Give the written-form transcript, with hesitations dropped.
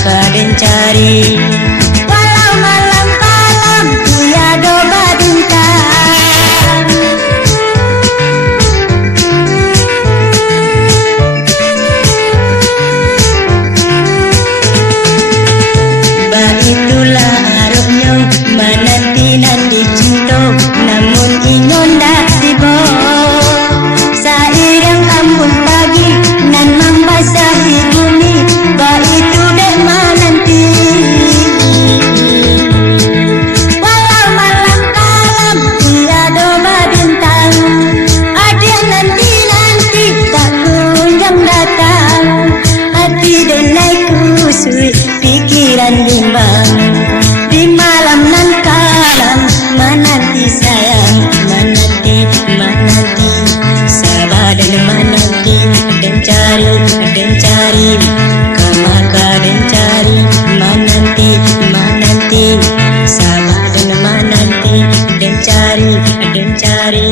kadang cari. Walau malam-malam tiada bintang, baitulah arupnya menanti-nanti cinta, namun inyon dah tiba. Sairang ambun pagi nan membasahi bumi, baitu dek menanti. Walau malam kalam tiada bintang, ada nanti-nanti tak kunjung datang. Hati denai kusui, pikiran bimbang, di malam nan kalam menanti sayang, menanti, menanti. Sabar dan menanti, dan cari, kemaka dan cari, menanti, menanti. Sabar dan menanti, dan cari,